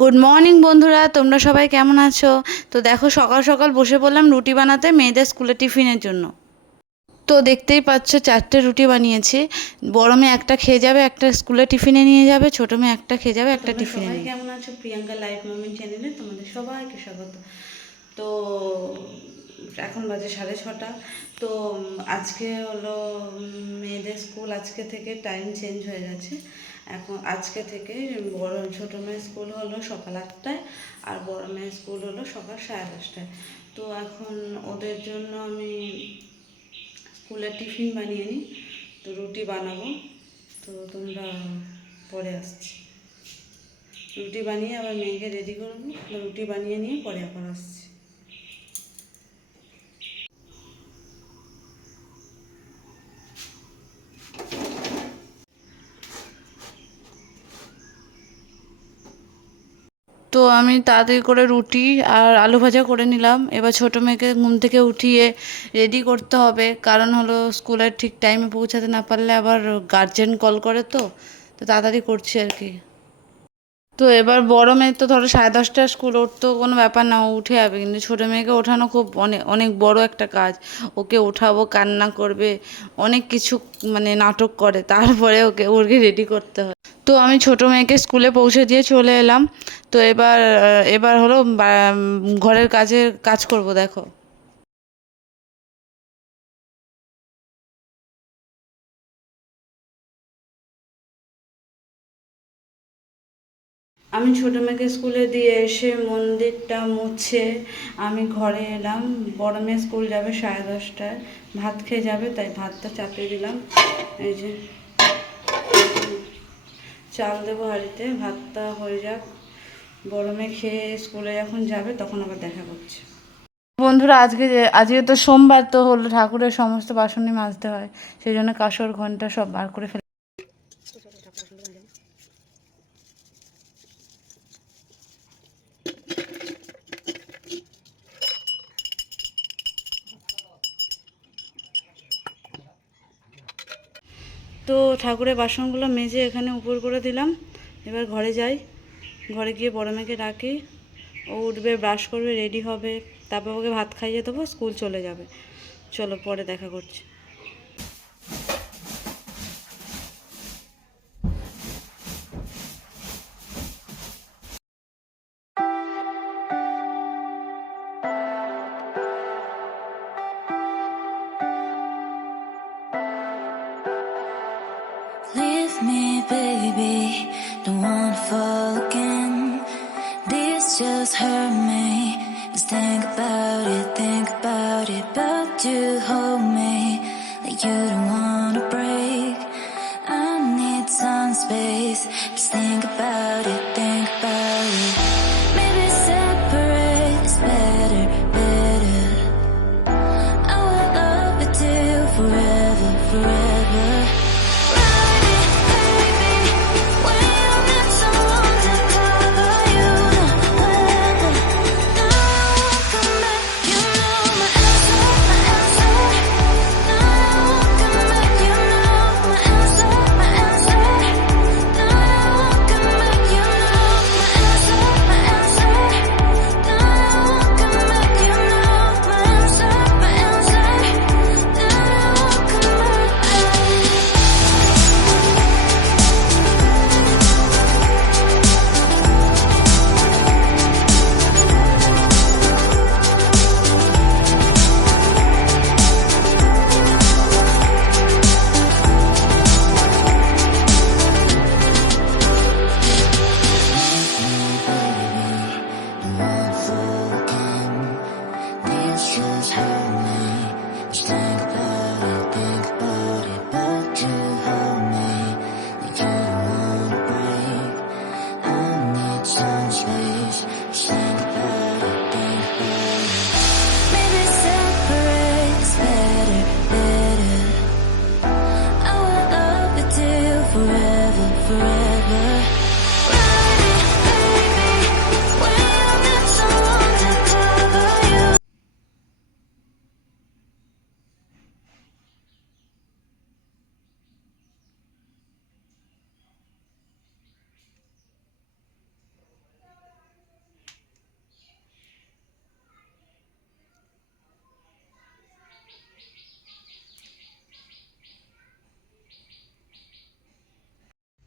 Good morning বন্ধুরা, তোমরা সবাই কেমন আছো? তো দেখো, সকাল সকাল বসে পড়লাম রুটি বানাতে মেয়েদের স্কুলে টিফিনের জন্য। তো দেখতেই পাচ্ছ 4টে রুটি বানিয়েছি। বড় মেয়ে একটা খেয়ে যাবে, একটা স্কুলে টিফিনে নিয়ে যাবে, ছোটো মেয়ে একটা খেয়ে যাবে, একটা টিফিনে। সবাই কেমন আছো? প্রিয়াঙ্কা লাইফ মোমেন্ট চ্যানেলে তোমাদের সবাইকে স্বাগত। তো এখন বাজে 6:30। তো আজকে হলো মেয়েদের স্কুল, আজকে থেকে টাইম চেঞ্জ হয়ে গেছে। এখন আজকে থেকে ছোটো মেয়ের স্কুল হলো সকাল 8টায়, আর বড় মেয়ের স্কুল হলো সকাল 10:30টায়। তো এখন ওদের জন্য আমি স্কুলের টিফিন বানিয়ে নিই। তো রুটি বানাবো, তো তোমরা পরে আসছি। রুটি বানিয়ে আবার মেয়েকে রেডি করবো, রুটি বানিয়ে নিয়ে পরে আবার আসছি। তো আমি তাড়াতাড়ি করে রুটি আর আলু ভাজা করে নিলাম। এবার ছোটো মেয়েকে ঘুম থেকে উঠিয়ে রেডি করতে হবে, কারণ হলো স্কুলের ঠিক টাইমে পৌঁছাতে না পারলে আবার গার্জেন কল করে। তো তাড়াতাড়ি করছি আর কি। তো এবার বড় মেয়ে তো ধরো 10:30টায় স্কুল, ওর তো কোনো ব্যাপার না, ও উঠে যাবে। কিন্তু ছোটো মেয়েকে ওঠানো খুব অনেক অনেক বড় একটা কাজ। ওকে ওঠাবো, কান্না করবে, অনেক কিছু মানে নাটক করে, তারপরে ওকে রেডি করতে হয়। তো আমি ছোটো মেয়েকে স্কুলে পৌঁছে দিয়ে চলে এলাম। তো এবার এবার হলো ঘরের কাজ করব। দেখো, আমি ছোটো মেয়েকে স্কুলে দিয়ে এসে মন্দিরটা মুছে আমি ঘরে এলাম। বড় মেয়ে স্কুল যাবে 10:30টায়, ভাত খেয়ে যাবে, তাই ভাতটা চাপিয়ে দিলাম। এই যে চাল দেবো হাঁড়িতে, ভাতটা হয়ে যাক। বড় মেয়ে খেয়ে স্কুলে যখন যাবে তখন আবার দেখা করছে। বন্ধুরা, আজকে তো সোমবার, তো হলো ঠাকুরের সমস্ত বাসনই মাজতে হয়, সেই জন্য কাঁসর ঘন্টা সব বার করে ফেলে। তো ঠাকুরের বাসনগুলো মেজে এখানে উপর করে দিলাম। এবার ঘরে যাই, ঘরে গিয়ে বড় মেয়েকে ডাকি। ও উঠবে, ব্রাশ করবে, রেডি হবে, তারপর ওকে ভাত খাইয়ে দেবো, স্কুল চলে যাবে। চলো পরে দেখা করছি। Leave me, baby, don't wanna fall again. This just hurt me. Just think about it, but you hold me like you don't wanna break. I need some space. Just think about it, Maybe separate is better. I will love you till forever.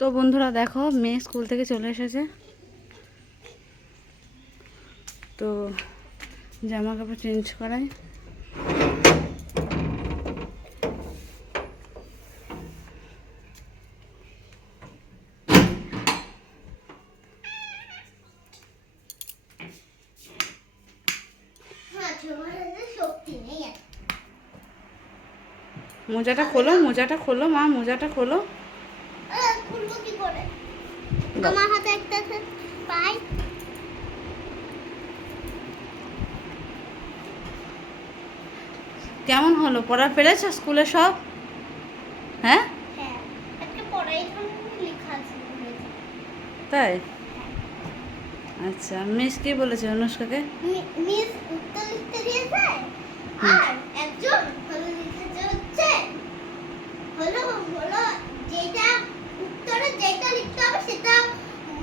তো বন্ধুরা দেখো, মেয়ে school থেকে চলে এসেছে। তো জামা কাপড় চেঞ্জ করাই। মোজাটা খোলো, মোজাটা খোলো মা, মোজাটা খোলো। খুলবো কি করে? আমার হাতে একটা পাই। কেমন হলো, পড়া পেরেছো স্কুলে সব? হ্যাঁ হ্যাঁ, একটা পড়াই লেখা আছে। তাই? আচ্ছা, মিস কি বলেছে অনুষ্কাকে? মিস উত্তর লিখতে দিয়েছে, আর একজন হলো লিখেছে হচ্ছে হলো হলো যেটা উত্তরে যেটা লিখতে হবে সেটা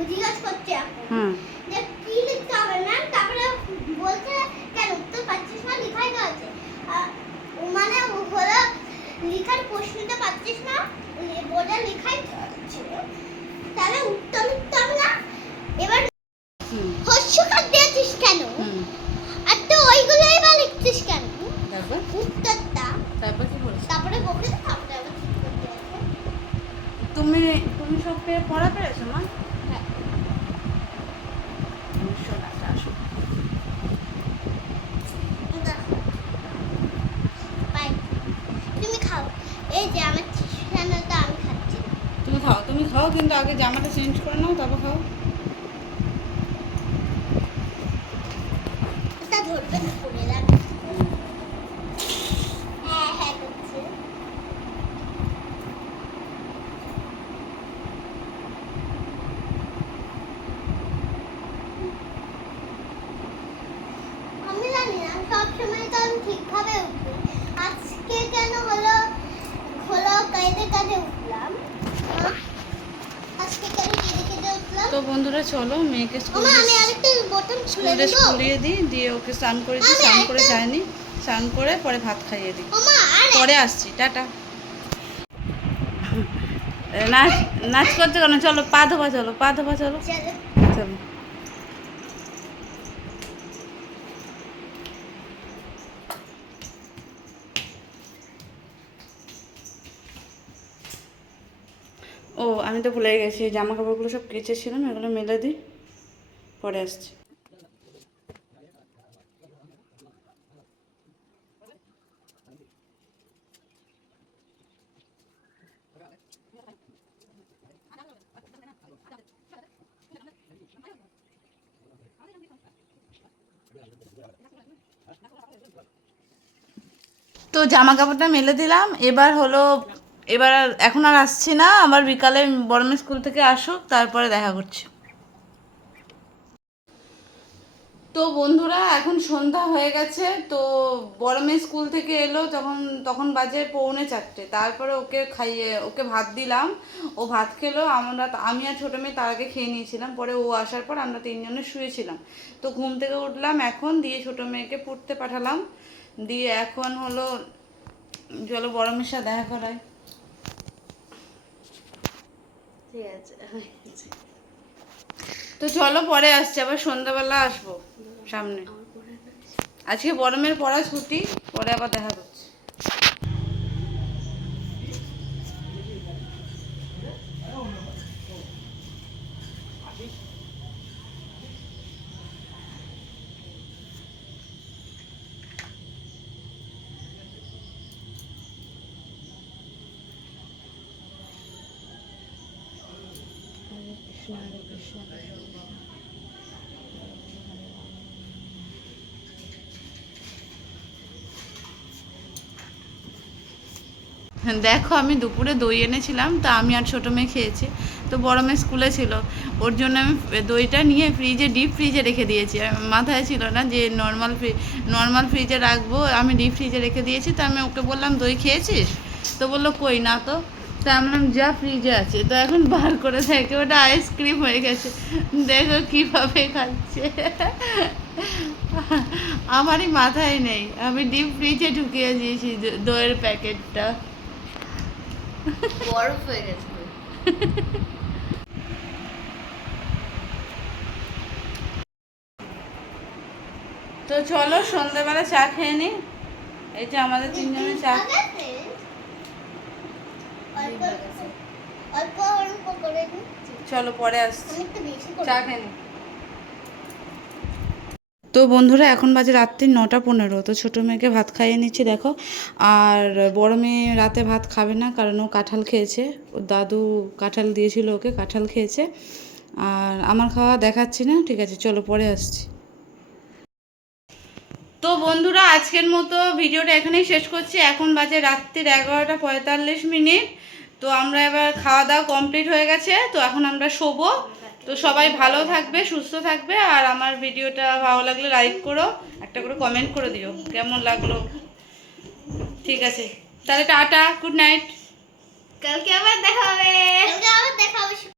জিজ্ঞাসা করছে এখন। হুম। যে কি লিখতে হবে ম্যাম, তারপরে বলছে কেন উত্তর পাচ্ছিস না, লিখাই আছে মানে হলো লিখার প্রশ্নটা পাচ্ছিস না, বোর্ডে লিখাই আছে, তাহলে উত্তর লিখতে হবে না। এবার হর্ষকার দিয়েছিস কেন, আর তো ওইগুলোই বা লিখছিস কেন, তারপর উত্তরটা তারপর কি বলেছে? তারপরে বলবে তারপরে আবার ঠিক করতে হবে। তুমি তুমি সব পড়া পেরেছো মা? হ্যাঁ। শোনাটা আসো। বাই, তুমি খাও। এই যে আমার টিউশনটা আমি খাচ্ছি। তুমি খাও, তুমি খাও, কিন্তু আগে জামাটা চেঞ্জ করে নাও, তারপর খাও। এটা ধরবে না, পড়ে যাবে। হ্যাঁ হ্যাঁ করছে। আমি জানি না, সবসময় তো আমি ঠিকভাবে উঠি, আজকে কেন হলো হলো কায়দে কাজে উঠলাম, আজকে কেন কেঁদে কেঁদে উঠলাম। তো বন্ধুরা চলো, মেয়েকে মামা আমি আরেকটা বোতাম খুলে স্কুলে দেব। স্কুলিয়ে দিই, দিয়ে ওকে স্নান করে দিই, স্নান করে যায়নি, স্নান করে পরে ভাত খাইয়ে দিই। মামা আর পরে আসছি, টাটা। নাচ নাচ করছো কেন? চলো পা ধোবা, চলো পা ধোবা, চলো চলো। চলো। ও আমি তো ভুলে গেছি, জামা কাপড়গুলো সব কেচেছিলাম, এগুলো মেলে দিই, পরে আসছি। তো জামা কাপড়টা মেলে দিলাম, এবার হলো এবার এখন আর আসছি না, আবার বিকালে বড় মেয়ে স্কুল থেকে আসুক, তারপরে দেখা করছি। তো বন্ধুরা এখন সন্ধ্যা হয়ে গেছে। তো বড় মেয়ে স্কুল থেকে এলো, তখন বাজে 3:45। তারপরে ওকে খাইয়ে ওকে ভাত দিলাম, ও ভাত খেলো। আমি আর ছোটো মেয়ে তার আগে খেয়ে নিয়েছিলাম, পরে ও আসার পর আমরা তিনজনে শুয়েছিলাম। তো ঘুম থেকে উঠলাম এখন, দিয়ে ছোটো মেয়েকে পড়তে পাঠালাম, দিয়ে এখন হলো চলো বড় মেয়ের সাথে দেখা করাই। ঠিক আছে, তো চলো পরে আসছি, আবার সন্ধ্যাবেলা আসবো সামনে। আজকে বড় মেয়ের পড়া ছুটি, পরে আবার দেখা করছি। দেখো আমি দুপুরে দই এনেছিলাম, তা আমি আর ছোটো মেয়ে খেয়েছি। তো বড় মেয়ে স্কুলে ছিল, ওর জন্য আমি দইটা নিয়ে ডিপ ফ্রিজে রেখে দিয়েছি। মাথায় ছিল না যে নর্মাল ফ্রিজে রাখবো, আমি ডিপ ফ্রিজে রেখে দিয়েছি। তো আমি ওকে বললাম দই খেয়েছিস? তো বললো কই না তো। তা আমি বললাম যা ফ্রিজে আছে। তো এখন বার করে দেখে ওটা আইসক্রিম হয়ে গেছে, দেখো কীভাবে খাচ্ছে। আমারই মাথায় নেই, আমি ডিপ ফ্রিজে ঢুকিয়ে দিয়েছি দইয়ের প্যাকেটটা। বরফ হয়ে গেছে। তো চলো সন্ধ্যাবেলা চা খেয়ে নি। এই যে আমাদের তিনজনের চা। অল্প অল্প অল্প করে দিই। চলো পরে আসছি, আমি একটু বেশি করে চা খেয়ে নি। তো বন্ধুরা এখন বাজে রাত্রি 9:15। তো ছোটো মেয়েকে ভাত খাইয়ে নিচ্ছি দেখো। আর বড় মেয়ে রাতে ভাত খাবে না, কারণ ও কাঁঠাল খেয়েছে। ওর দাদু কাঁঠাল দিয়েছিল ওকে, কাঁঠাল খেয়েছে। আর আমার খাওয়া দেখাচ্ছি না, ঠিক আছে চলো পরে আসছি। তো বন্ধুরা আজকের মতো ভিডিওটা এখানেই শেষ করছি। এখন বাজে রাত্রির 11:45। তো আমরা এবার খাওয়া দাওয়া কমপ্লিট হয়ে গেছে, তো এখন আমরা শোবো। তো সবাই ভালো থাকবে, সুস্থ থাকবে। আর আমার ভিডিওটা ভালো লাগলে লাইক করো, একটা করে কমেন্ট করে দিও কেমন লাগলো। ঠিক আছে তাহলে টাটা, গুড নাইট। কালকে আবার দেখা হবে।